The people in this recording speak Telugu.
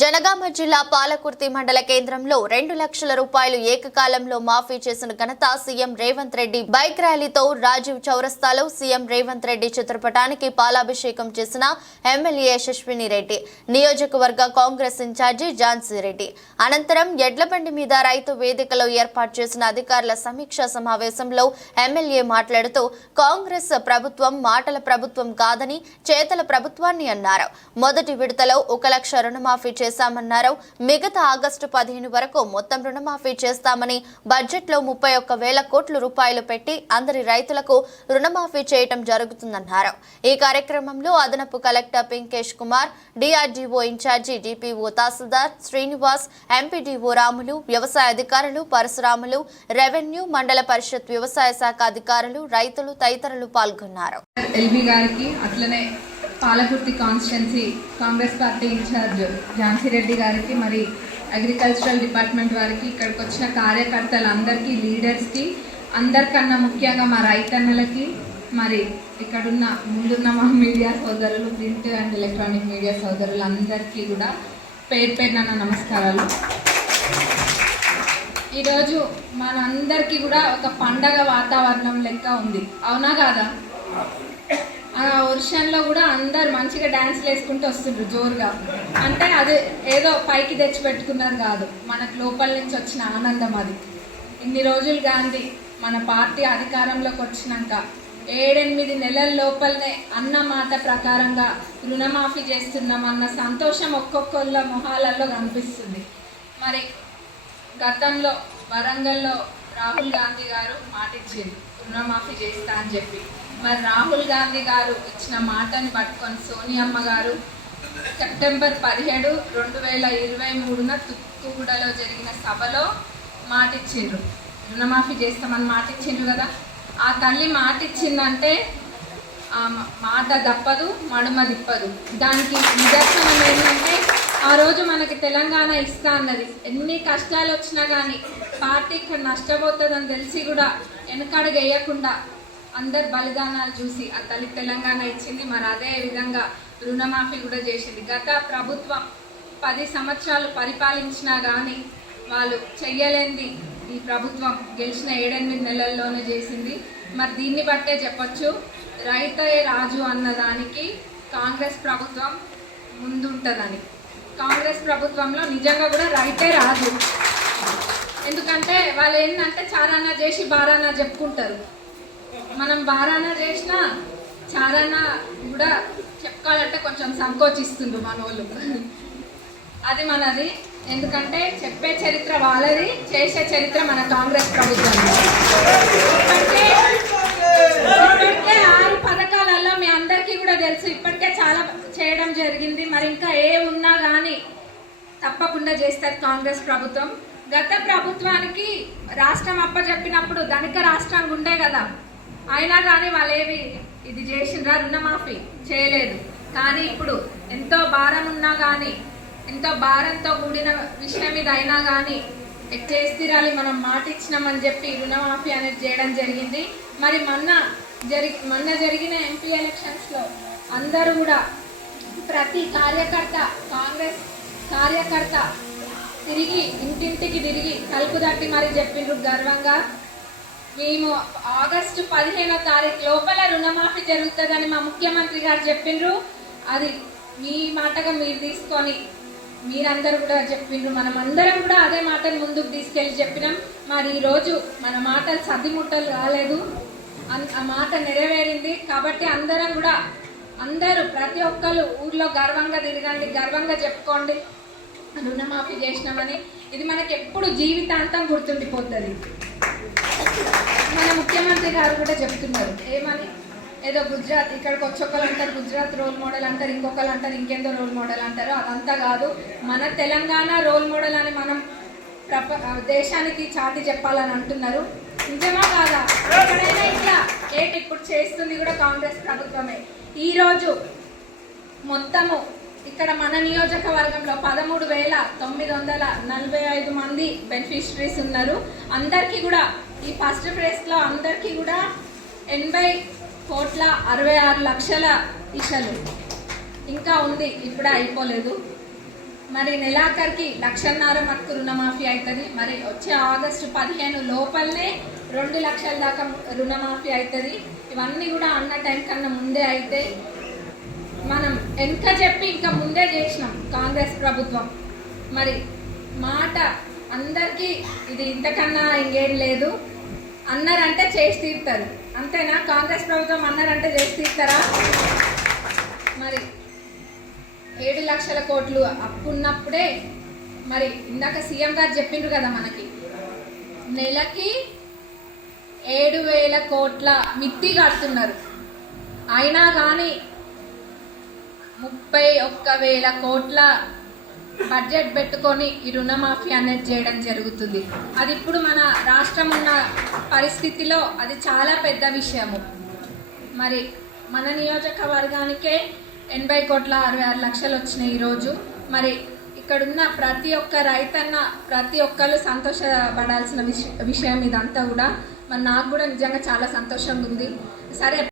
జనగామ జిల్లా పాలకుర్తి మండల కేంద్రంలో రెండు లక్షల రూపాయలు ఏకకాలంలో మాఫీ చేసిన ఘనత సీఎం రేవంత్ రెడ్డి. బైక్ ర్యాలీతో రాజీవ్ చౌరస్తాలో సీఎం రేవంత్ రెడ్డి చిత్రపటానికి పాలాభిషేకం చేసిన ఎమ్మెల్యే యశస్విని రెడ్డి. నియోజకవర్గ కాంగ్రెస్ ఇన్ఛార్జి ఝాన్సీ రెడ్డి. అనంతరం ఎడ్లబండి మీద రైతు వేదికలో ఏర్పాటు చేసిన అధికారుల సమీక్షా సమావేశంలో ఎమ్మెల్యే మాట్లాడుతూ కాంగ్రెస్ ప్రభుత్వం మాటల ప్రభుత్వం కాదని చేతల ప్రభుత్వాన్ని అన్నారు. మొదటి విడతలో ఒక లక్ష రుణమాఫీ చేశామన్నారు. మిగతా ఆగస్టు పదిహేను వరకు మొత్తం రుణమాఫీ చేస్తామని బడ్జెట్లో ముప్పై ఒక్క వేల కోట్ల రూపాయలు పెట్టి అందరి రైతులకు రుణమాఫీ చేయటం జరుగుతుందన్నారు. ఈ కార్యక్రమంలో అదనపు collector Pinkesh Kumar DRDO in-charge DPO తహసీల్దార్ శ్రీనివాస్ ఎంపీడీఓ రాములు వ్యవసాయ అధికారులు పరశురాములు రెవెన్యూ మండల పరిషత్ వ్యవసాయ శాఖ అధికారులు రైతులు తదితరులు పాల్గొన్నారు. ఎల్బీ గారికి అట్లనే Palakurthi constituency Congress party in-charge Jhansi Reddy గారికి మరి అగ్రికల్చరల్ డిపార్ట్మెంట్ వారికి ఇక్కడికి వచ్చిన కార్యకర్తలందరికీ లీడర్స్కి అందరికన్నా ముఖ్యంగా మా రైతన్నలకి మరి ఇక్కడున్న ముందున్న మా మీడియా సోదరులు ప్రింట్ అండ్ ఎలక్ట్రానిక్ మీడియా సోదరులు అందరికీ కూడా పేరు పేరున నా నమస్కారాలు. ఈరోజు మనందరికీ కూడా ఒక పండగ వాతావరణం లెక్క ఉంది. అవునా కాదా? ఆ ఒరిషన్లో కూడా అందరు మంచిగా డ్యాన్స్లు వేసుకుంటూ వస్తుండ్రు జోరుగా. అంటే అది ఏదో పైకి తెచ్చి పెట్టుకున్నారు కాదు. మనకు లోపల నుంచి వచ్చిన ఆనందం అది. ఇన్ని రోజులు గాంధీ మన పార్టీ అధికారంలోకి వచ్చినాక ఏడెనిమిది నెలల లోపలనే అన్న మాట ప్రకారంగా రుణమాఫీ చేస్తున్నాం అన్న సంతోషం ఒక్కొక్కళ్ళ మొహాలలో కనిపిస్తుంది. మరి గతంలో వరంగల్లో రాహుల్ గాంధీ గారు మాటిచ్చింది రుణమాఫీ చేస్తా అని చెప్పి. మరి రాహుల్ గాంధీ గారు ఇచ్చిన మాటని పట్టుకొని సోనియమ్మ గారు సెప్టెంబర్ పదిహేడు రెండు వేల ఇరవై మూడున తుక్కుగూడలో జరిగిన సభలో మాటిచ్చిండ్రు. రుణమాఫీ చేస్తామని మాటిచ్చిండ్రు కదా. ఆ తల్లి మాటిచ్చిందంటే మాట దప్పదు మడుమ దిప్పదు దానికి నిదర్శనం ఏంటంటే ఆ రోజు మనకి తెలంగాణ ఇస్తా అన్నది. ఎన్ని కష్టాలు వచ్చినా కానీ పార్టీ ఇక్కడ నష్టపోతుందని తెలిసి కూడా వెనకడుగు అందరు బలిదానాలు చూసి ఆ తల్లి తెలంగాణ ఇచ్చింది. మరి అదే విధంగా రుణమాఫీ కూడా చేసింది. గత ప్రభుత్వం పది సంవత్సరాలు పరిపాలించినా కానీ వాళ్ళు చెయ్యలేంది. ఈ ప్రభుత్వం గెలిచిన ఏడెనిమిది నెలల్లోనే చేసింది. మరి దీన్ని బట్టే చెప్పచ్చు. రైతే రాజు అన్నదానికి కాంగ్రెస్ ప్రభుత్వం ముందుంటుందని. కాంగ్రెస్ ప్రభుత్వంలో నిజంగా కూడా రైతే రాజు. ఎందుకంటే వాళ్ళు ఏంటంటే చారానా చేసి బారానా చెప్పుకుంటారు. మనం బారానా చేసినా చారానా కూడా చెప్పుకోవాలంటే కొంచెం సంకోచిస్తుండ్రు మన వాళ్ళు అది మనది. ఎందుకంటే చెప్పే చరిత్ర వాళ్ళది చేసే చరిత్ర మన కాంగ్రెస్ ప్రభుత్వం. ఇప్పటికే ఇప్పటికే ఆరు పథకాలలో మీ అందరికీ కూడా తెలుసు ఇప్పటికే చాలా చేయడం జరిగింది. మరి ఇంకా ఏ ఉన్నా కానీ తప్పకుండా చేస్తారు కాంగ్రెస్ ప్రభుత్వం. గత ప్రభుత్వానికి రాష్ట్రం అప్పచెప్పినప్పుడు ధనిక రాష్ట్రంగా ఉండే కదా. అయినా కానీ వాళ్ళేవి ఇది చేసిండ్రా రుణమాఫీ చేయలేదు. కానీ ఇప్పుడు ఎంతో భారం ఉన్నా కానీ ఎంతో భారంతో కూడిన విషయం ఇది అయినా కానీ చేస్తీరాలి మనం మాట ఇచ్చినామని చెప్పి రుణమాఫీ అనేది చేయడం జరిగింది. మరి మొన్న జరి మొన్న జరిగిన ఎంపీ ఎలక్షన్స్లో అందరూ కూడా ప్రతి కార్యకర్త కాంగ్రెస్ కార్యకర్త తిరిగి ఇంటింటికి తిరిగి కలుపు తట్టి మరి చెప్పిండ్రు గర్వంగా. మేము ఆగస్టు పదిహేనో తారీఖు లోపల రుణమాఫీ జరుగుతుందని మా ముఖ్యమంత్రి గారు చెప్పిండ్రు. అది మీ మాటగా మీరు తీసుకొని మీరందరూ కూడా చెప్పిండ్రు. మనం అందరం కూడా అదే మాటను ముందుకు తీసుకెళ్ళి చెప్పినాం. మరి ఈరోజు మన మాటలు సద్దిముట్టలు కాలేదు. అన్- ఆ మాట నెరవేరింది. కాబట్టి అందరం కూడా అందరూ ప్రతి ఒక్కరు ఊర్లో గర్వంగా తిరగండి గర్వంగా చెప్పుకోండి. రుణమాఫీ చేసినామని. ఇది మనకి ఎప్పుడు జీవితాంతం గుర్తుండిపోతుంది. మన ముఖ్యమంత్రి గారు కూడా చెప్తున్నారు. ఏమని? ఏదో గుజరాత్ ఇక్కడికి వచ్చొక్కరు అంటారు గుజరాత్ రోల్ మోడల్ అంటారు ఇంకొకరు అంటారు ఇంకేందో రోల్ మోడల్ అంటారు అదంతా కాదు. మన తెలంగాణ రోల్ మోడల్ అని మనం ప్రప దేశానికి చాటి చెప్పాలని అంటున్నారు. నిజమా కాదా? ఎక్కడైనా ఇట్లా ఏంటి ఇప్పుడు చేస్తుంది కూడా కాంగ్రెస్ ప్రభుత్వమే. ఈరోజు మొత్తము ఇక్కడ మన నియోజకవర్గంలో పదమూడు వేల తొమ్మిది వందల నలభై ఐదు మంది బెనిఫిషరీస్ ఉన్నారు. అందరికీ కూడా ఈ ఫస్ట్ ప్రైస్లో అందరికీ కూడా ఎనభై కోట్ల అరవై ఆరు లక్షల ఇషలు ఇంకా ఉంది ఇప్పుడే అయిపోలేదు. మరి నెలాఖరికి లక్షన్నర మటుకు రుణమాఫీ అవుతుంది మరి వచ్చే ఆగస్టు పదిహేను లోపలనే రెండు లక్షల దాకా రుణమాఫీ అవుతుంది ఇవన్నీ కూడా అన్న టైం కన్నా ముందే అయితే ఎంత చెప్పి ఇంకా ముందే చేసినాం కాంగ్రెస్ ప్రభుత్వం. మరి మాట అందరికీ ఇది ఇంతకన్నా ఇంకేం లేదు. అన్నారంటే చేసి తీరుతారు. అంతేనా? కాంగ్రెస్ ప్రభుత్వం అన్నారంటే చేసి తీరుతారా? మరి ఏడు లక్షల కోట్లు అప్పున్నప్పుడే మరి ఇందాక సీఎం గారు చెప్పిండ్రు కదా మనకి. నెలకి ఏడు వేల కోట్ల మిత్తి కడుతున్నారు. అయినా కానీ ముప్పై ఒక్క వేల కోట్ల బడ్జెట్ పెట్టుకొని ఈ రుణమాఫీ అనేది చేయడం జరుగుతుంది. అది ఇప్పుడు మన రాష్ట్రం ఉన్న పరిస్థితిలో అది చాలా పెద్ద విషయము. మరి మన నియోజకవర్గానికే ఎనభై కోట్ల అరవై ఆరు లక్షలు వచ్చినాయి ఈరోజు మరి ఇక్కడున్న ప్రతి ఒక్క రైతన్న ప్రతి ఒక్కరు సంతోషపడాల్సిన విష విషయం ఇదంతా కూడా. మరి నాకు కూడా నిజంగా చాలా సంతోషంగా ఉంది సరే